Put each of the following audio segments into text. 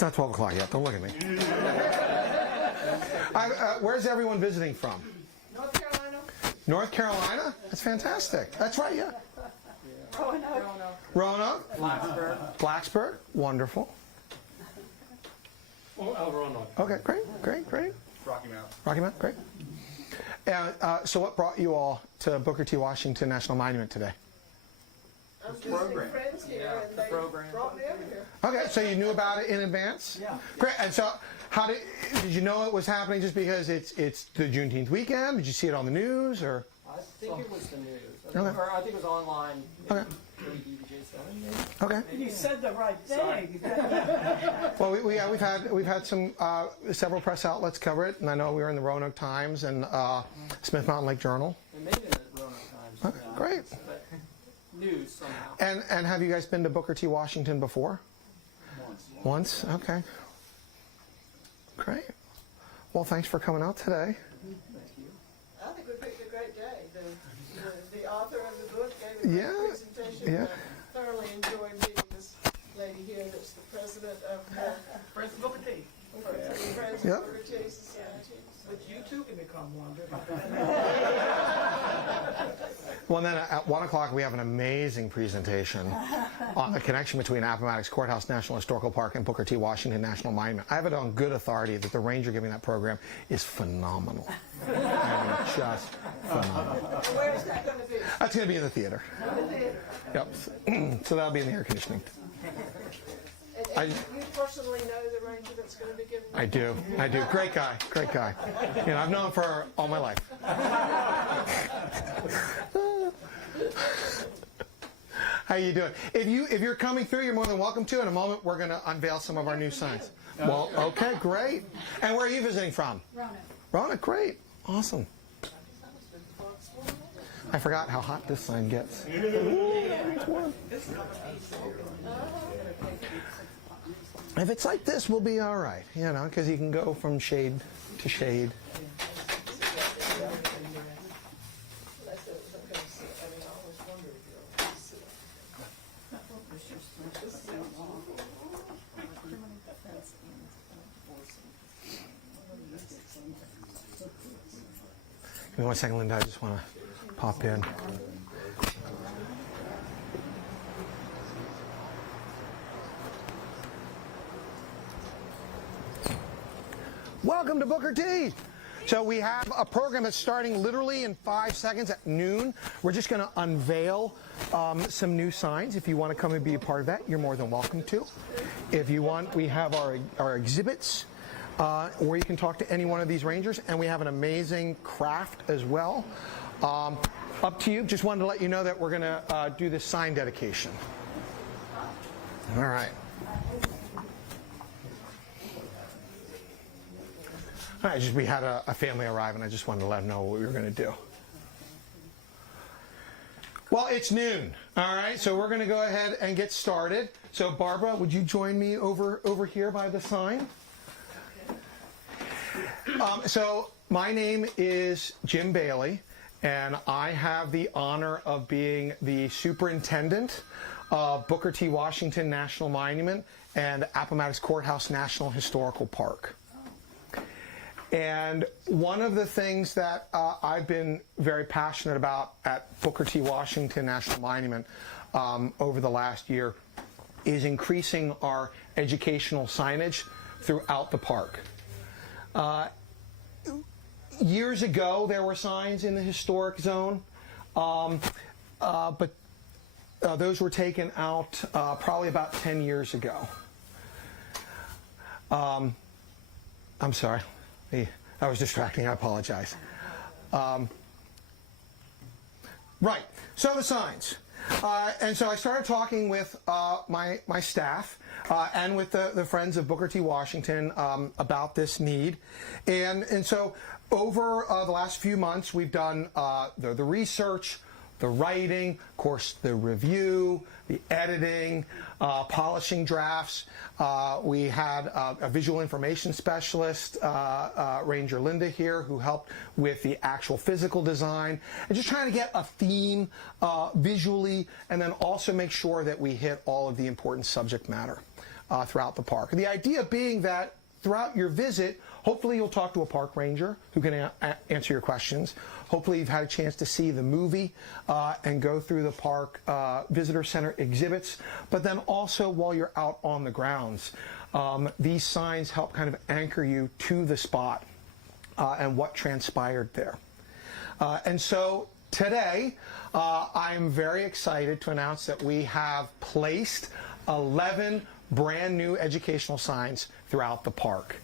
It's not 12 o'clock yet. Don't look at me. Where's everyone visiting from? North Carolina. North Carolina? That's fantastic. That's right, yeah. Roanoke. Blacksburg. Wonderful. Roanoke. Okay, great. Rocky Mount, great. And so what brought you all to Booker T. Washington National Monument today? I'm visiting friends here, and they brought me over here. Okay, so you knew about it in advance? Yeah. Great. And so how did you know it was happening just because it's the Juneteenth weekend? Did you see it on the news or? I think it was the news. Okay. Or I think it was online. Okay. Okay. You said the right thing. Well, we've had some several press outlets cover it, and I know we were in the Roanoke Times and Smith Mountain Lake Journal. It may have been the Roanoke Times. Okay, great. But news somehow. And have you guys been to Booker T. Washington before? Once? Okay. Great. Well, thanks for coming out today. Thank you. I think we picked a great day. The author of the book gave a great presentation. Yeah. I thoroughly enjoyed meeting this lady here that's the president of the Friends of Booker T. Friends of Booker T Society. But you too can become one. Well, and then at 1 o'clock we have an amazing presentation on the connection between Appomattox Courthouse National Historical Park and Booker T. Washington National Monument. I have it on good authority that the ranger giving that program is phenomenal. I mean, just phenomenal. Where is that going to be? That's going to be in the theater. Yep. So that'll be in the air conditioning. And you personally know the ranger that's going to be giving? I do. Great guy. You know, I've known him for all my life. How you doing? If you're coming through, you're more than welcome to. In a moment, we're going to unveil some of our new signs. Well, okay, great. And where are you visiting from? Roanoke, great. Awesome. I forgot how hot this sign gets. It's warm. If it's like this, we'll be all right, you know, because you can go from shade to shade. Give me 1 second, Linda. I just want to pop in. Welcome to Booker T. So we have a program that's starting literally in 5 seconds at noon. We're just going to unveil some new signs. If you want to come and be a part of that, you're more than welcome to. If you want, we have our exhibits where you can talk to any one of these rangers, and we have an amazing craft as well. Up to you. Just wanted to let you know that we're going to do this sign dedication. All right. All right, we had a family arrive, and I just wanted to let them know what we were going to do. Well, it's noon, all right, so we're going to go ahead and get started. So, Barbara, would you join me over here by the sign? So, my name is Jim Bailey, and I have the honor of being the superintendent of Booker T. Washington National Monument and Appomattox Courthouse National Historical Park. And one of the things that I've been very passionate about at Booker T. Washington National Monument over the last year is increasing our educational signage throughout the park. Years ago, there were signs in the historic zone, but those were taken out probably about 10 years ago. I'm sorry. I was distracting. I apologize. Right. So the signs. And so I started talking with my staff and with the Friends of Booker T. Washington about this need. And so over the last few months, we've done the research, the writing, of course, the review, the editing, polishing drafts. We had a visual information specialist, Ranger Linda here, who helped with the actual physical design, and just trying to get a theme visually, and then also make sure that we hit all of the important subject matter. throughout the park. The idea being that throughout your visit, hopefully you'll talk to a park ranger who can answer your questions. Hopefully you've had a chance to see the movie and go through the park visitor center exhibits. But then also while you're out on the grounds, these signs help kind of anchor you to the spot and what transpired there. And so today, I am very excited to announce that we have placed 11 brand new educational signs throughout the park.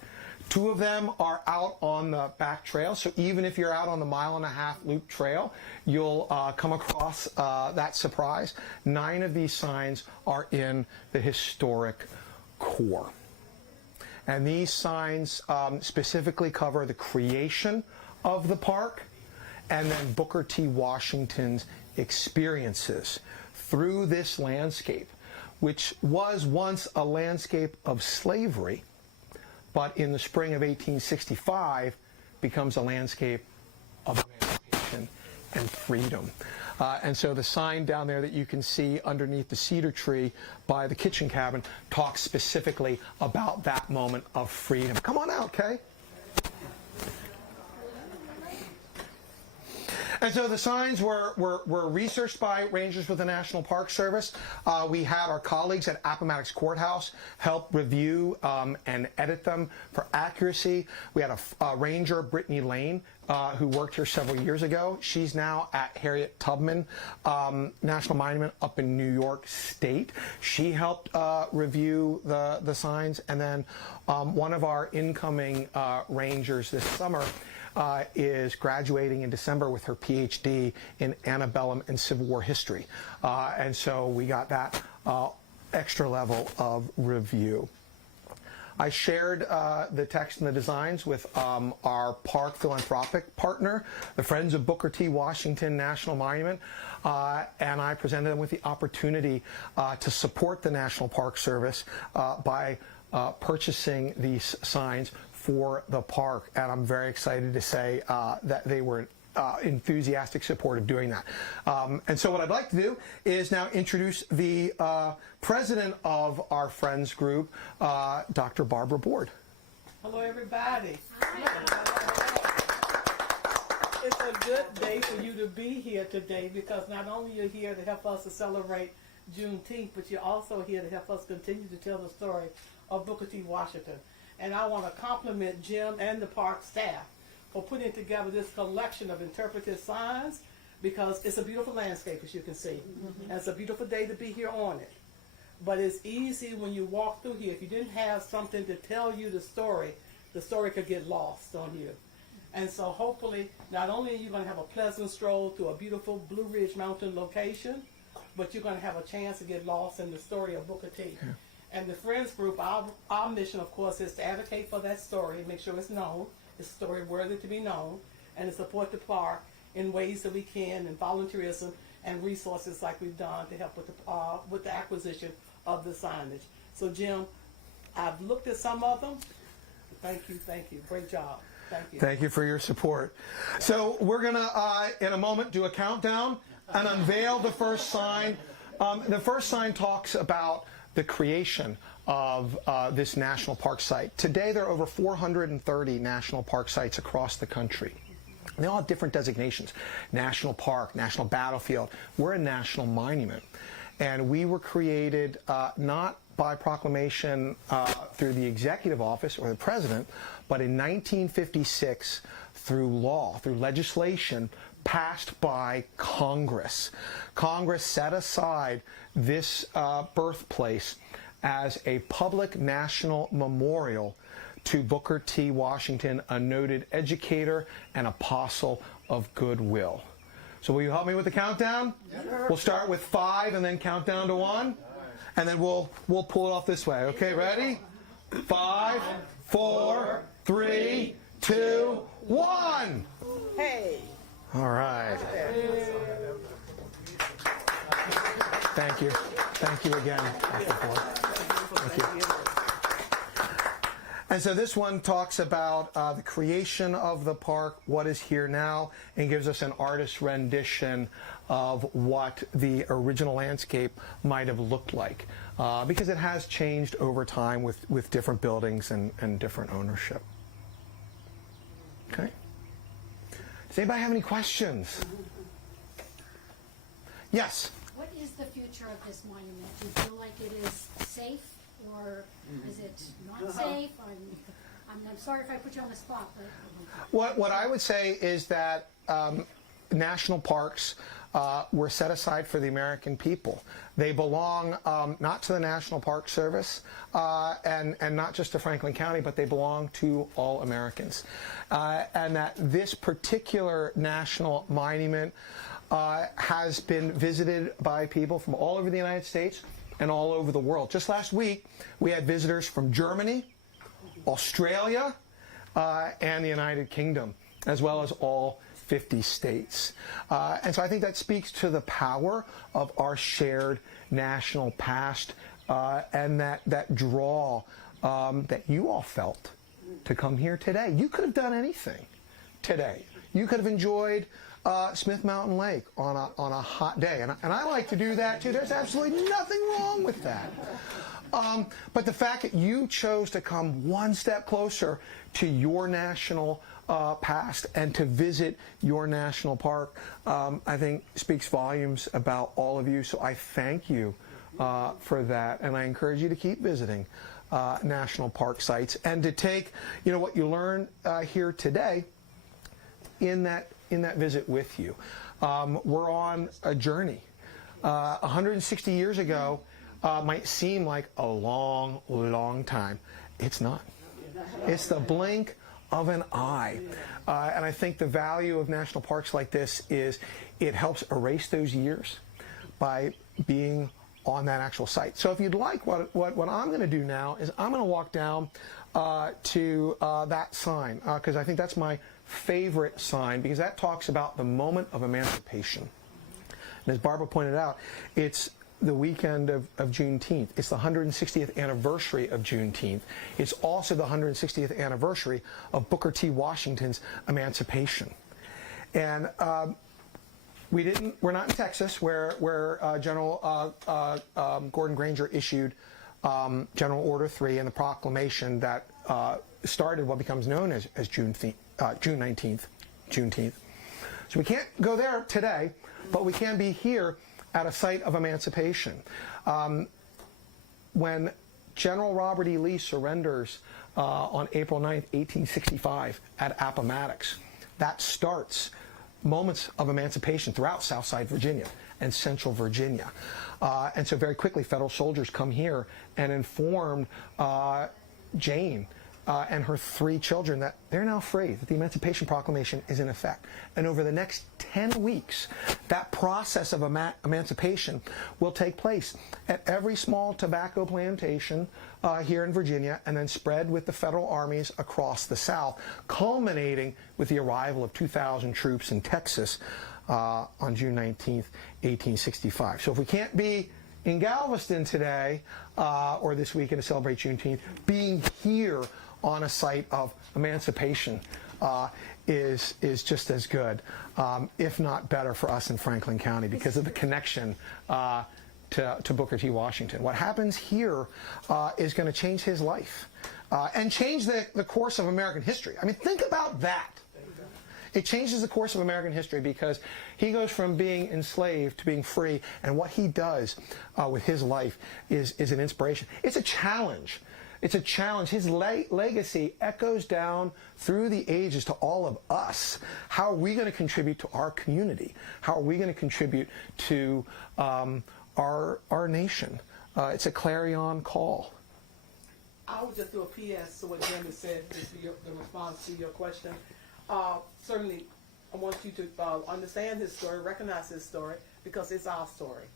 2 of them are out on the back trail, so even if you're out on the 1.5-mile loop trail, you'll come across that surprise. 9 of these signs are in the historic core. And these signs specifically cover the creation of the park and then Booker T. Washington's experiences through this landscape, which was once a landscape of slavery, but in the spring of 1865 becomes a landscape of emancipation and freedom. And so the sign down there that you can see underneath the cedar tree by the kitchen cabin talks specifically about that moment of freedom. Come on out, Kay. And so the signs were researched by rangers with the National Park Service. We had our colleagues at Appomattox Courthouse help review and edit them for accuracy. We had a ranger, Brittany Lane, who worked here several years ago. She's now at Harriet Tubman National Monument up in New York State. She helped review the signs. And then one of our incoming rangers this summer is graduating in December with her PhD in antebellum and Civil War history. And so we got that extra level of review. I shared the text and the designs with our park philanthropic partner, the Friends of Booker T. Washington National Monument, and I presented them with the opportunity to support the National Park Service by purchasing these signs for the park, and I'm very excited to say that they were enthusiastic support of doing that. And so what I'd like to do is now introduce the president of our Friends group, Dr. Barbara Board. Hello, everybody. It's a good day for you to be here today because not only you're here to help us to celebrate Juneteenth, but you're also here to help us continue to tell the story of Booker T. Washington. And I want to compliment Jim and the park staff for putting together this collection of interpretive signs because it's a beautiful landscape, as you can see. And it's a beautiful day to be here on it. But it's easy when you walk through here. If you didn't have something to tell you the story could get lost on you. And so hopefully, not only are you going to have a pleasant stroll to a beautiful Blue Ridge Mountain location, but you're going to have a chance to get lost in the story of Booker T. Yeah. And the Friends group, our mission, of course, is to advocate for that story, make sure it's known, it's a story worthy to be known, and to support the park in ways that we can, and volunteerism and resources like we've done to help with the acquisition of the signage. So, Jim, I've looked at some of them. Thank you. Great job. Thank you. Thank you for your support. So we're going to, in a moment, do a countdown and unveil the first sign. The first sign talks about the creation of this national park site. Today there are over 430 national park sites across the country. And they all have different designations. National park, national battlefield. We're a national monument. And we were created not by proclamation through the executive office or the president, but in 1956 through law, through legislation passed by Congress. Congress set aside this birthplace as a public national memorial to Booker T. Washington, a noted educator and apostle of goodwill. So will you help me with the countdown? Yep. We'll start with 5 and then count down to 1. And then we'll pull it off this way. Okay, ready? 5, 4, 3, 2, 1. Hey. All right. Thank you. Thank you again, Dr. Ford. Thank you. And so this one talks about the creation of the park, what is here now, and gives us an artist's rendition of what the original landscape might have looked like, because it has changed over time with different buildings and different ownership. Okay. Does anybody have any questions? Yes? What is the future of this monument? Do you feel like it is safe, or is it not safe? I'm sorry if I put you on the spot, but... What I would say is that national parks were set aside for the American people. They belong not to the National Park Service and not just to Franklin County, but they belong to all Americans. And that this particular national monument has been visited by people from all over the United States and all over the world. Just last week, we had visitors from Germany, Australia, and the United Kingdom, as well as all 50 states. And so I think that speaks to the power of our shared national past and that draw that you all felt to come here today. You could have done anything today. You could have enjoyed Smith Mountain Lake on a hot day. And I like to do that too. There's absolutely nothing wrong with that. But the fact that you chose to come one step closer to your national past and to visit your national park, I think speaks volumes about all of you. So I thank you for that. And I encourage you to keep visiting national park sites and to take, what you learned here today in that visit with you. We're on a journey. 160 years ago might seem like a long, long time. It's not. It's the blink of an eye. And I think the value of national parks like this is it helps erase those years by being on that actual site. So if you'd like, what I'm going to do now is I'm going to walk down to that sign, because I think that's my favorite sign, because that talks about the moment of emancipation. And as Barbara pointed out, it's the weekend of Juneteenth. It's the 160th anniversary of Juneteenth. It's also the 160th anniversary of Booker T. Washington's emancipation. And we're not in Texas, where General Gordon Granger issued General Order 3 and the proclamation that started what becomes known as June 19th, Juneteenth. So we can't go there today, but we can be here at a site of emancipation. When General Robert E. Lee surrenders on April 9th, 1865 at Appomattox, that starts moments of emancipation throughout Southside Virginia and Central Virginia. And so very quickly, federal soldiers come here and informed Jane and her 3 children that they're now free, that the Emancipation Proclamation is in effect. And over the next 10 weeks, that process of emancipation will take place at every small tobacco plantation here in Virginia, and then spread with the federal armies across the South, culminating with the arrival of 2,000 troops in Texas on June 19th, 1865. So if we can't be in Galveston today or this weekend to celebrate Juneteenth, being here on a site of emancipation is just as good, if not better, for us in Franklin County because of the connection to Booker T. Washington. What happens here is going to change his life and change the course of American history. I mean, think about that. It changes the course of American history because he goes from being enslaved to being free, and what he does with his life is an inspiration. It's a challenge. It's a challenge. His legacy echoes down through the ages to all of us. How are we going to contribute to our community? How are we going to contribute to our nation? It's a clarion call. I would just do a PS to what Jimmy said, just the response to your question. Certainly, I want you to understand his story, recognize his story, because it's our story.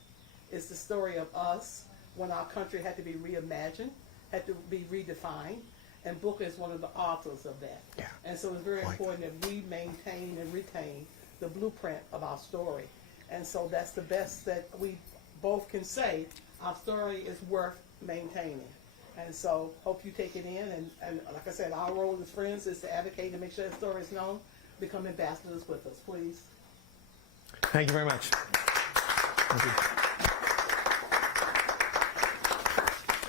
It's the story of us when our country had to be reimagined, had to be redefined, and Booker is one of the authors of that. Yeah. And so it's very important that we maintain and retain the blueprint of our story. And so that's the best that we both can say. Our story is worth maintaining. And so, hope you take it in. And like I said, our role as friends is to advocate and make sure the story is known. Become ambassadors with us, please. Thank you very much. Thank you.